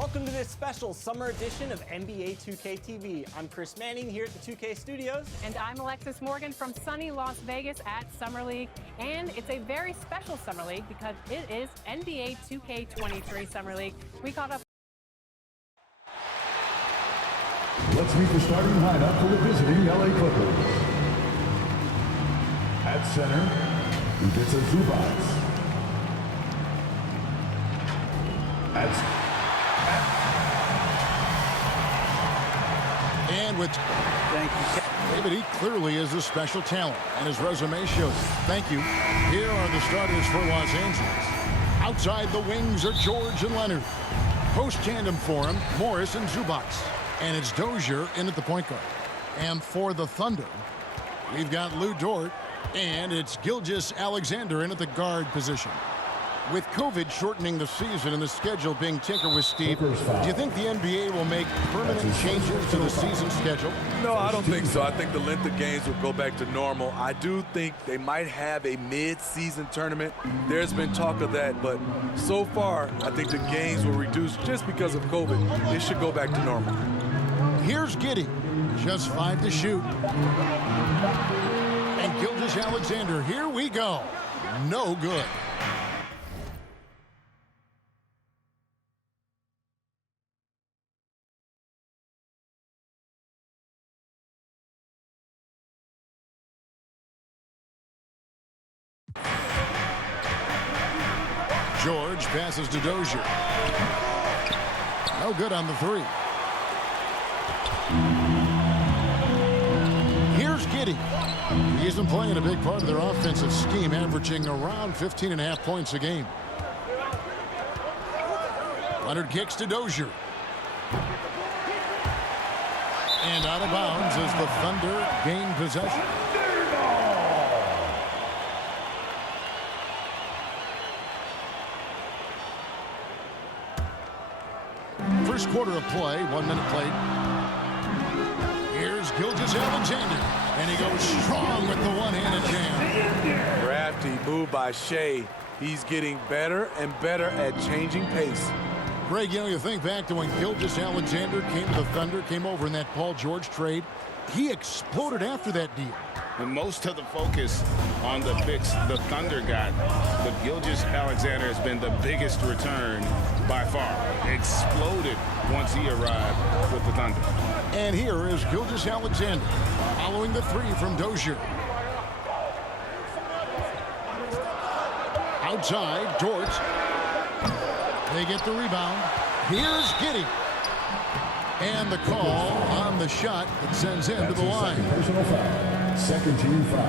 Welcome to this special summer edition of NBA 2K TV. I'm Chris Manning here at the 2K Studios. And I'm Alexis Morgan from sunny Las Vegas at Summer League. And it's a very special Summer League because it is NBA 2K23 Summer League. We caught up. Let's meet the starting lineup for the visiting LA Clippers. At center, Ivica Zubac. And with David, he clearly is a special talent, and his resume shows it. Thank you. Here are the starters for Los Angeles. Outside the wings are George and Leonard. Post tandem for him, Morris and Zubac. And it's Dozier in at the point guard. And for the Thunder, we've got Lou Dort, and it's Gilgeous-Alexander in at the guard position. With COVID shortening the season and the schedule being tinkered with, Steve, do you think the NBA will make permanent changes to the season schedule? No, I don't think so. I think the length of games will go back to normal. I do think they might have a mid-season tournament. There's been talk of that, but so far, I think the games will reduce just because of COVID. It should go back to normal. Here's Giddey. Just 5 to shoot. And Gilgeous-Alexander, here we go. No good. George passes to Dozier. No good on the three. Here's Giddey. He isn't playing a big part of their offensive scheme, averaging around 15.5 points a game. Leonard kicks to Dozier. And out of bounds as the Thunder gain possession. First quarter of play, 1 minute played. Here's Gilgeous-Alexander, and he goes strong with the one-handed jam. Crafty move by Shea. He's getting better and better at changing pace. Greg, you think back to when Gilgeous-Alexander came to the Thunder, came over in that Paul George trade. He exploded after that deal. And most of the focus on the picks the Thunder got, but Gilgeous-Alexander has been the biggest return by far. Exploded once he arrived with the Thunder. And here is Gilgeous-Alexander following the three from Dozier. Outside, Dort. They get the rebound. Here's Giddey. And the call on the shot that sends him to the line. Personal foul. Second team foul.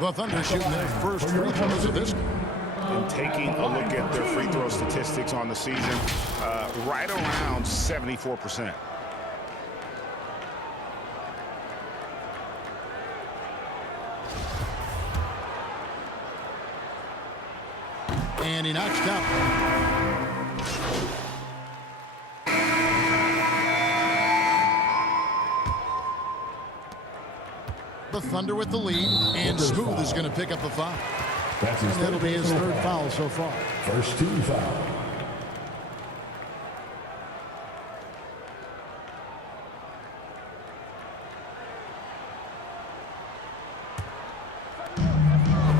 The Thunder shooting their first free throws of this game. And taking a look at their free throw statistics on the season, right around 74%. And he knocks down. The Thunder with the lead, and Smooth is going to pick up a foul. And that'll be his third foul so far. First team foul.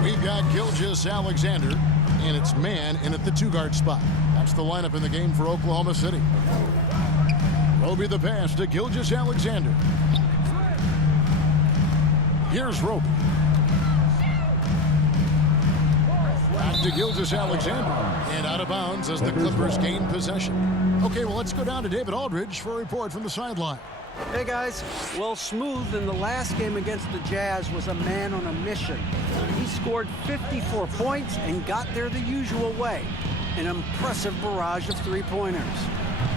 We've got Gilgeous-Alexander, and it's man in at the two-guard spot. That's the lineup in the game for Oklahoma City. Roby the pass to Gilgeous-Alexander. Here's Roby. Back to Gilgeous-Alexander. And out of bounds as the Clippers gain possession. Okay, well, let's go down to David Aldridge for a report from the sideline. Hey, guys. Well, Smooth in the last game against the Jazz was a man on a mission. He scored 54 points and got there the usual way. An impressive barrage of three-pointers.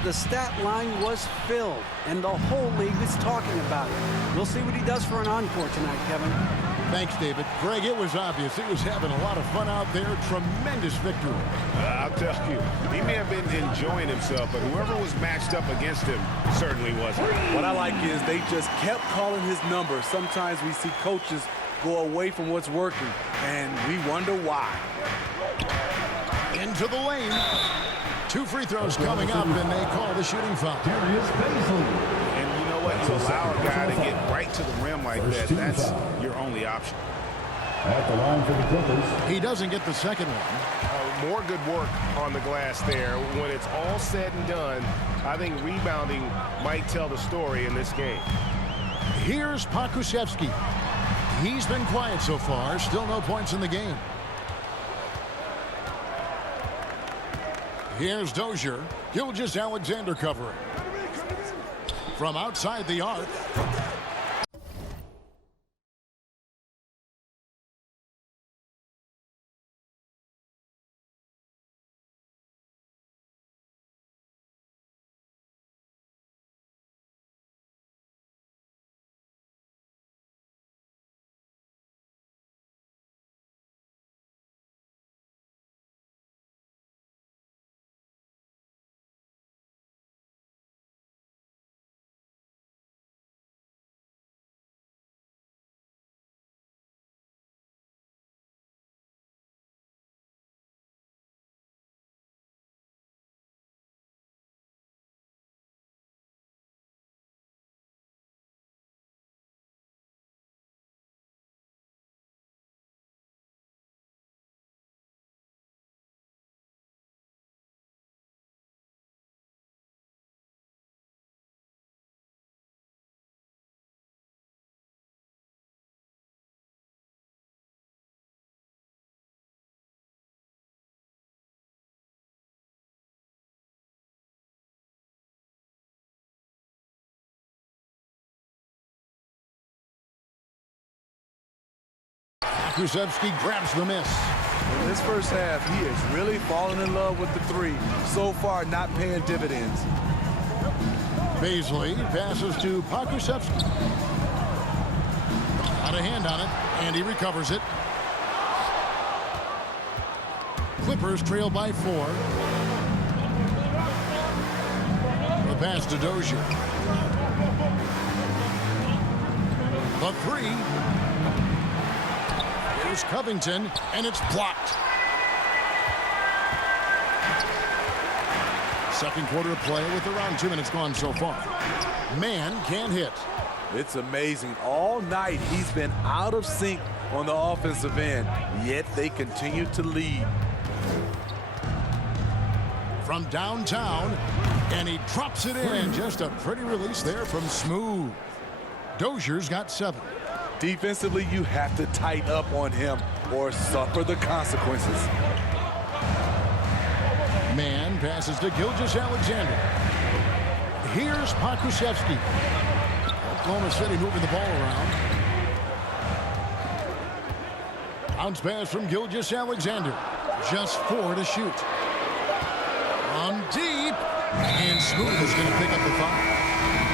The stat line was filled, and the whole league is talking about it. We'll see what he does for an encore tonight, Kevin. Thanks, David. Greg, it was obvious. He was having a lot of fun out there. Tremendous victory. I'll tell you, he may have been enjoying himself, but whoever was matched up against him certainly wasn't. What I like is they just kept calling his number. Sometimes we see coaches go away from what's working, and we wonder why. Into the lane. 2 free throws coming up, and they call the shooting foul. Darius Baisley. And you know what? You allow a guy to get right to the rim like that. That's your only option. At the line for the Clippers. He doesn't get the second one. More good work on the glass there. When it's all said and done, I think rebounding might tell the story in this game. Here's Pokusevski. He's been quiet so far. Still no points in the game. Here's Dozier. Gilgeous-Alexander covering. From outside the arc. Pokusevski grabs the miss. In this first half, he is really falling in love with the three. So far, not paying dividends. Baisley passes to Pokusevski. Got a hand on it, and he recovers it. Clippers trail by 4. The pass to Dozier. The 3. Here's Covington, and it's blocked. Second quarter of play with around 2 minutes gone so far. Man can't hit. It's amazing. All night he's been out of sync on the offensive end, yet they continue to lead. From downtown, and he drops it in. Just a pretty release there from Smooth. Dozier's got 7. Defensively, you have to tighten up on him or suffer the consequences. Man passes to Gilgeous-Alexander. Here's Pokusevski. Oklahoma City moving the ball around. Bounce pass from Gilgeous-Alexander. Just 4 to shoot. On deep. And Smooth is going to pick up the foul.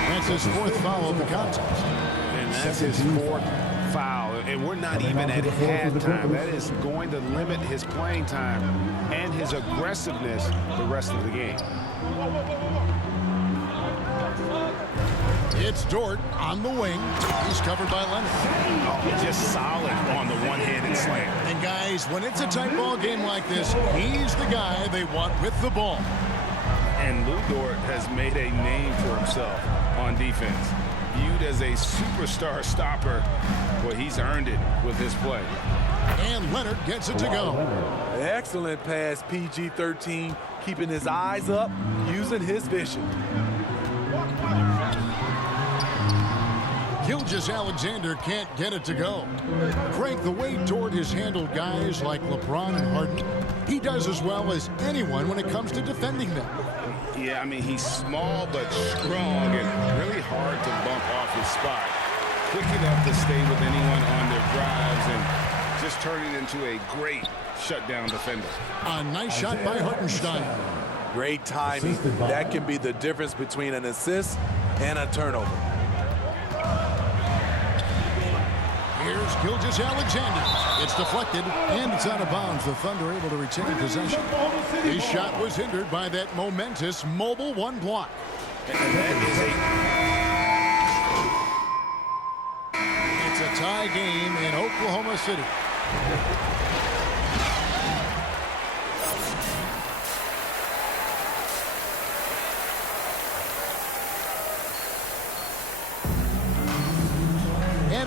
That's his 4th foul of the contest. And that's his 4th foul. And we're not even at halftime. That is going to limit his playing time and his aggressiveness the rest of the game. It's Dort on the wing. He's covered by Leonard. Oh, just solid on the one-handed slam. And guys, when it's a tight ball game like this, he's the guy they want with the ball. And Lu Dort has made a name for himself on defense. Viewed as a superstar stopper, well, he's earned it with his play. And Leonard gets it to go. Excellent pass, PG-13, keeping his eyes up, using his vision. Gilgeous-Alexander can't get it to go. Frank, the way Dort has handled guys like LeBron and Harden, he does as well as anyone when it comes to defending them. Yeah, I mean, he's small but strong and really hard to bump off his spot. Quick enough to stay with anyone on their drives and just turning into a great shutdown defender. A nice shot by Hartenstein. Great timing. That can be the difference between an assist and a turnover. Here's Gilgeous-Alexander. It's deflected, and it's out of bounds. The Thunder able to retain possession. His shot was hindered by that momentous mobile 1 block. And that is It's a tie game in Oklahoma City.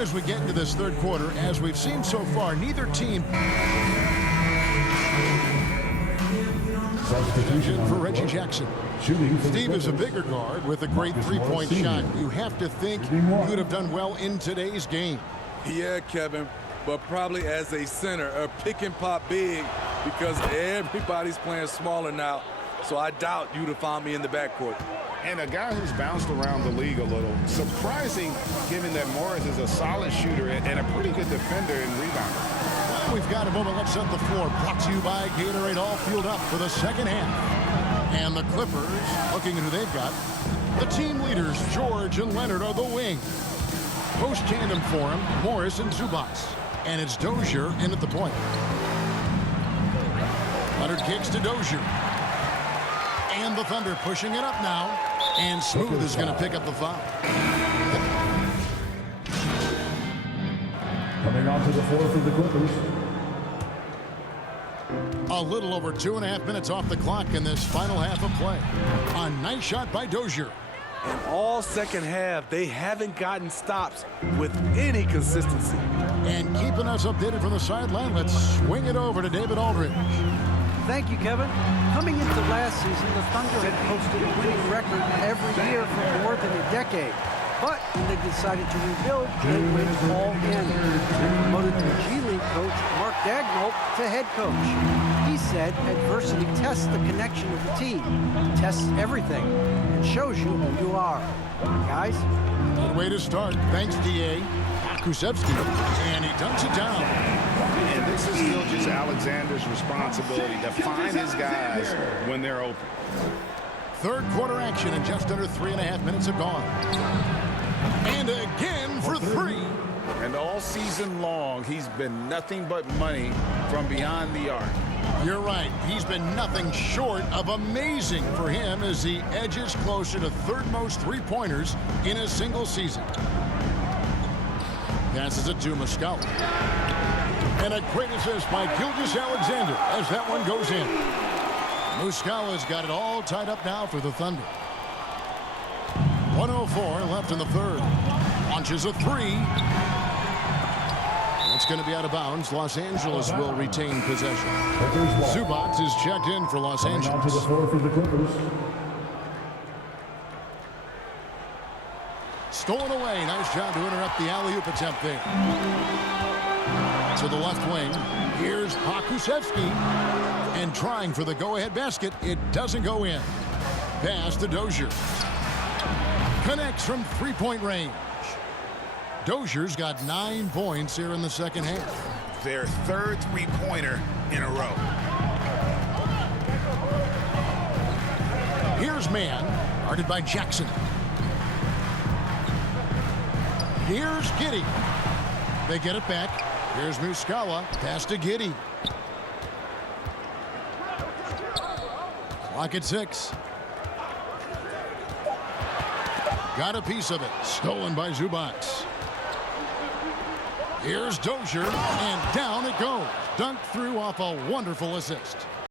as we get into this third quarter, as we've seen so far, neither team. Substitution for Reggie Jackson. Steve is a bigger guard with a great three-point shot. You have to think he would have done well in today's game. Yeah, Kevin, but probably as a center, a pick and pop big, because everybody's playing smaller now. So I doubt you'd have found me in the backcourt. And a guy who's bounced around the league a little. Surprising, given that Morris is a solid shooter and a pretty good defender and rebounder. We've got a moment left on the floor. Brought to you by Gatorade, all fueled up for the second half. And the Clippers, looking at who they've got. The team leaders, George and Leonard, are the wing. Post tandem for him, Morris and Zubac. And it's Dozier in at the point. Leonard kicks to Dozier. And the Thunder pushing it up now. And Smooth is going to pick up the foul. Coming onto the floor for the Clippers. A little over 2.5 minutes off the clock in this final half of play. A nice shot by Dozier. And all second half, they haven't gotten stops with any consistency. And keeping us updated from the sideline, let's swing it over to David Aldridge. Thank you, Kevin. Coming into last season, the Thunder had posted a winning record every year for more than a decade. But when they decided to rebuild, they went all in. They promoted the G League coach, Mark Daigneault, to head coach. He said adversity tests the connection of the team, tests everything, and shows you who you are. Guys? Good way to start. Thanks, D.A. Kusevsky. And he dunks it down. And this is still just Alexander's responsibility to find his guys when they're open. Third quarter action, and just under 3.5 minutes have gone. And again for three. And all season long, he's been nothing but money from beyond the arc. You're right. He's been nothing short of amazing for him as he edges closer to third most three-pointers in a single season. Passes it to Muscala. And a great assist by Gilgeous-Alexander as that one goes in. Muscala's got it all tied up now for the Thunder. 1:04 left in the third. Launches a three. It's going to be out of bounds. Los Angeles will retain possession. Zubac is checked in for Los Coming onto the Angeles. floor for the Clippers. Stolen away. Nice job to interrupt the alley-oop attempt there. To the left wing. Here's Pokusevski. And trying for the go-ahead basket. It doesn't go in. Pass to Dozier. Connects from three-point range. Dozier's got 9 points here in the second half. Their third three-pointer in a row. Here's Mann, guarded by Jackson. Here's Giddey. They get it back. Here's Muscala. Pass to Giddey. Clock at 6. Got a piece of it. Stolen by Zubac. Here's Dozier, and down it goes. Dunked through off a wonderful assist.